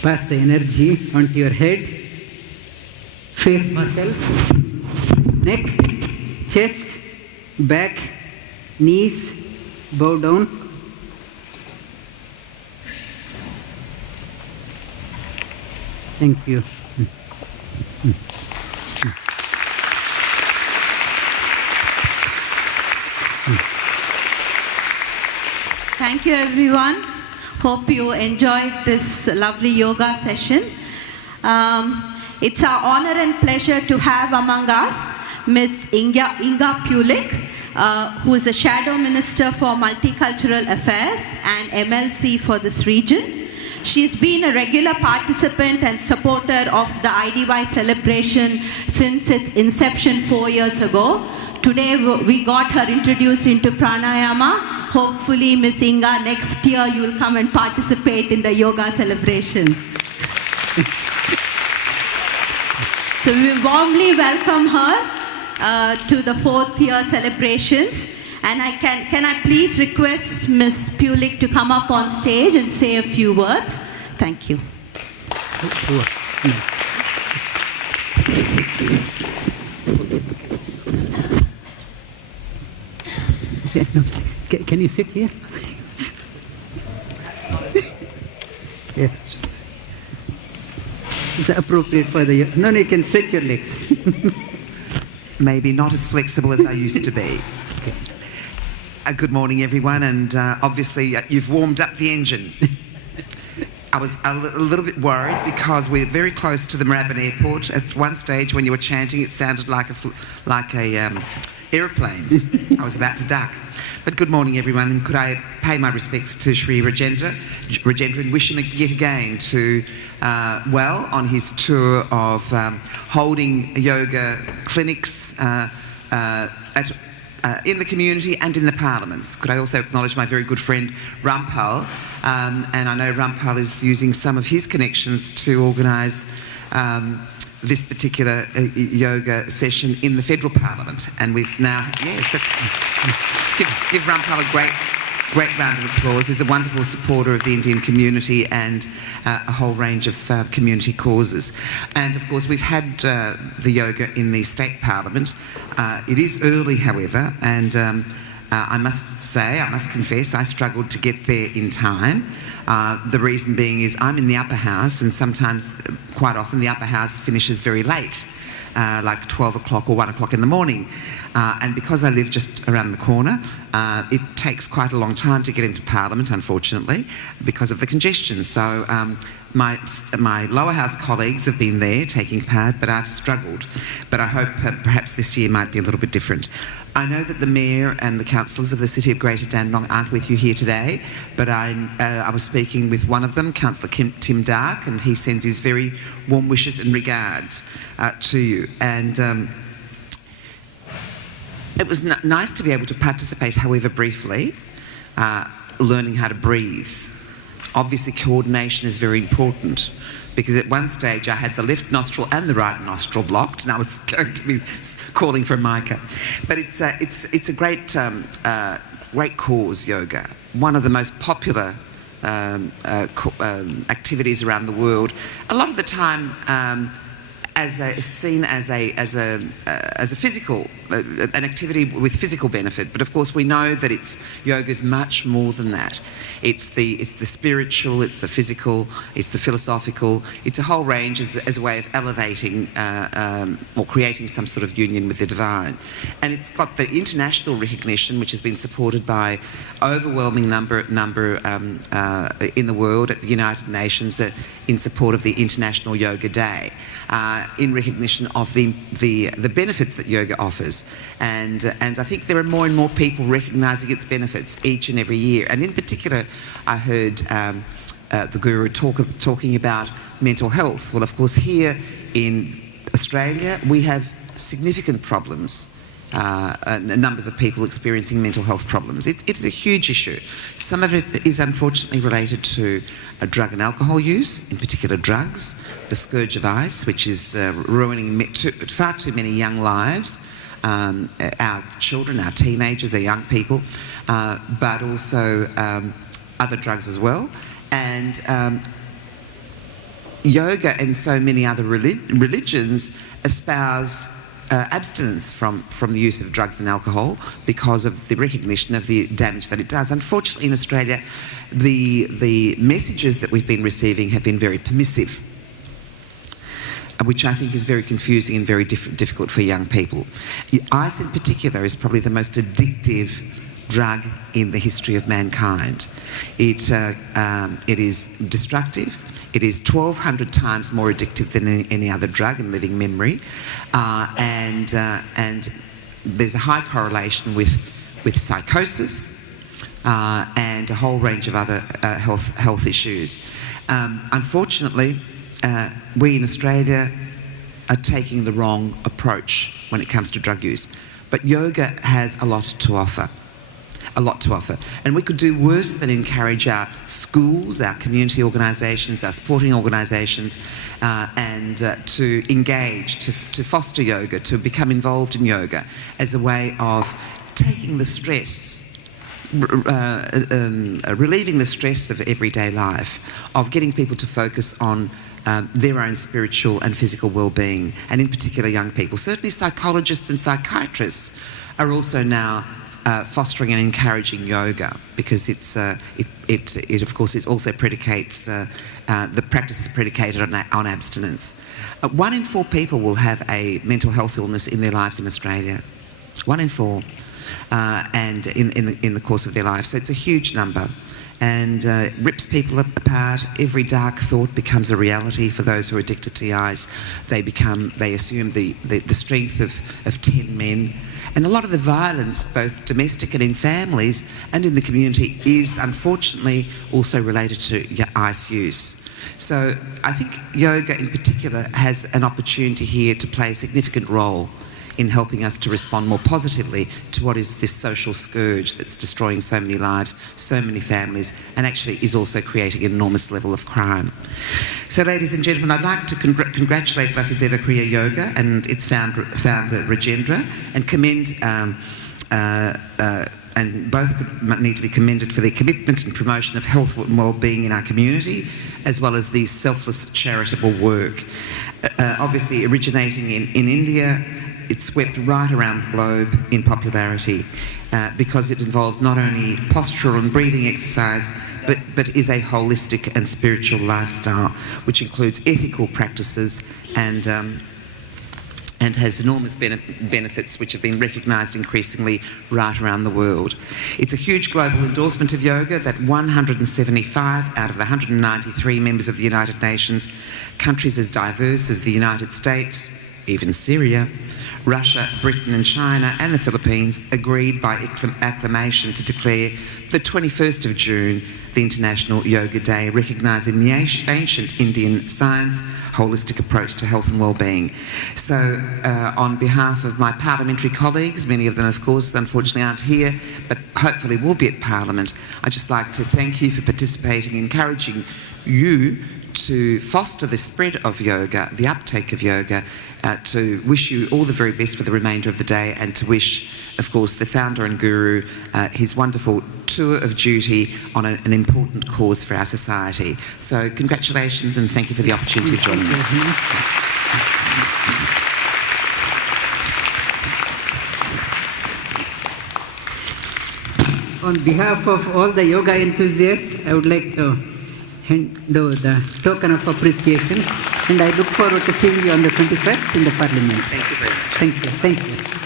Pass the energy onto your head, face muscles, neck, chest, back, knees, bow down. Thank you. Thank you, everyone. Hope you enjoyed this lovely yoga session. It's our honor and pleasure to have among us Ms. Inga Pulich, who is a Shadow Minister for Multicultural Affairs and MLC for this region. She's been a regular participant and supporter of the IDY celebration since its inception 4 years ago. Today we got her introduced into pranayama. Hopefully, Ms. Inga, next year you will come and participate in the yoga celebrations. So we warmly welcome her to the 4th year celebrations. And can I please request Ms. Pulich to come up on stage and say a few words? Thank you. Can you sit here? Yeah. It's appropriate for the... No, you can stretch your legs. Maybe not as flexible as I used to be. Okay. Good morning, everyone, and obviously you've warmed up the engine. I was a little bit worried because we're very close to the Moorabbin Airport. At one stage, when you were chanting, it sounded like aeroplanes. I was about to duck. But good morning, everyone, and could I pay my respects to Sri Rajendra and wish him yet again to well on his tour of holding yoga clinics in the community and in the parliaments. Could I also acknowledge my very good friend Rampal, and I know Rampal is using some of his connections to organise this particular yoga session in the federal parliament. And we've now, yes, that's, give Rampal a great round of applause. He's a wonderful supporter of the Indian community and a whole range of community causes. And of course, we've had the yoga in the state parliament. It is early, however, and I must confess, I struggled to get there in time. The reason being is I'm in the upper house, and sometimes, quite often, the upper house finishes very late, like 12 o'clock or 1 o'clock in the morning. And because I live just around the corner, it takes quite a long time to get into Parliament, unfortunately, because of the congestion. So my lower house colleagues have been there taking part, but I've struggled. But I hope perhaps this year might be a little bit different. I know that the Mayor and the councillors of the City of Greater Dandenong aren't with you here today, but I was speaking with one of them, Councillor Tim Dark, and he sends his very warm wishes and regards to you. And it was nice to be able to participate, however briefly, learning how to breathe. Obviously, coordination is very important, because at one stage I had the left nostril and the right nostril blocked, and I was going to be calling for a mica. But it's a great great cause, yoga. One of the most popular activities around the world. A lot of the time, seen as a physical, an activity with physical benefit, but of course we know that yoga is much more than that. It's the spiritual, it's the physical, it's the philosophical. It's a whole range as a way of elevating or creating some sort of union with the divine. And it's got the international recognition, which has been supported by overwhelming number in the world at the United Nations in support of the International Yoga Day. In recognition of the benefits that yoga offers, and I think there are more and more people recognising its benefits each and every year. And in particular, I heard the Guru talking about mental health. Well, of course, here in Australia, we have significant problems. Numbers of people experiencing mental health problems. It is a huge issue. Some of it is unfortunately related to drug and alcohol use, in particular drugs, the scourge of ice, which is ruining far too many young lives, our children, our teenagers, our young people, but also other drugs as well. And yoga and so many other religions espouse abstinence from the use of drugs and alcohol because of the recognition of the damage that it does. Unfortunately, in Australia, the messages that we've been receiving have been very permissive, which I think is very confusing and very difficult for young people. Ice in particular is probably the most addictive drug in the history of mankind. It is destructive. It is 1,200 times more addictive than any other drug in living memory, and there's a high correlation with psychosis and a whole range of other health issues. Unfortunately, we in Australia are taking the wrong approach when it comes to drug use, but yoga has a lot to offer. And we could do worse than encourage our schools, our community organisations, our sporting organisations, and to engage, to foster yoga, to become involved in yoga as a way of taking the stress, relieving the stress of everyday life, of getting people to focus on their own spiritual and physical well-being, and in particular young people. Certainly psychologists and psychiatrists are also now fostering and encouraging yoga, because it of course it also predicates the practice is predicated on abstinence. 1 in 4 people will have a mental health illness in their lives in Australia. 1 in 4, and in the course of their life. So it's a huge number, and rips people apart. Every dark thought becomes a reality for those who are addicted to the ice. They assume the strength of 10 men. And a lot of the violence, both domestic and in families and in the community, is unfortunately also related to ice use. So I think yoga in particular has an opportunity here to play a significant role in helping us to respond more positively to what is this social scourge that's destroying so many lives, so many families, and actually is also creating an enormous level of crime. So, ladies and gentlemen, I'd like to congratulate Vasudeva Kriya Yoga and its founder Rajendra, and commend, and both need to be commended for their commitment and promotion of health and well-being in our community, as well as the selfless charitable work. Obviously originating in India, it's swept right around the globe in popularity because it involves not only postural and breathing exercise, but is a holistic and spiritual lifestyle, which includes ethical practices and has enormous benefits which have been recognised increasingly right around the world. It's a huge global endorsement of yoga that 175 out of the 193 members of the United Nations, countries as diverse as the United States, even Syria, Russia, Britain and China and the Philippines agreed by acclamation to declare the 21st of June the International Yoga Day, recognising the ancient Indian science, holistic approach to health and well-being. So on behalf of my parliamentary colleagues, many of them of course unfortunately aren't here, but hopefully will be at Parliament, I'd just like to thank you for participating, encouraging you to foster the spread of yoga, the uptake of yoga, to wish you all the very best for the remainder of the day, and to wish, of course, the founder and guru his wonderful tour of duty on an important cause for our society. So congratulations and thank you for the opportunity of joining me. On behalf of all the yoga enthusiasts, I would like to hand over the token of appreciation, and I look forward to seeing you on the 21st in the Parliament. Thank you very much. Thank you. Thank you.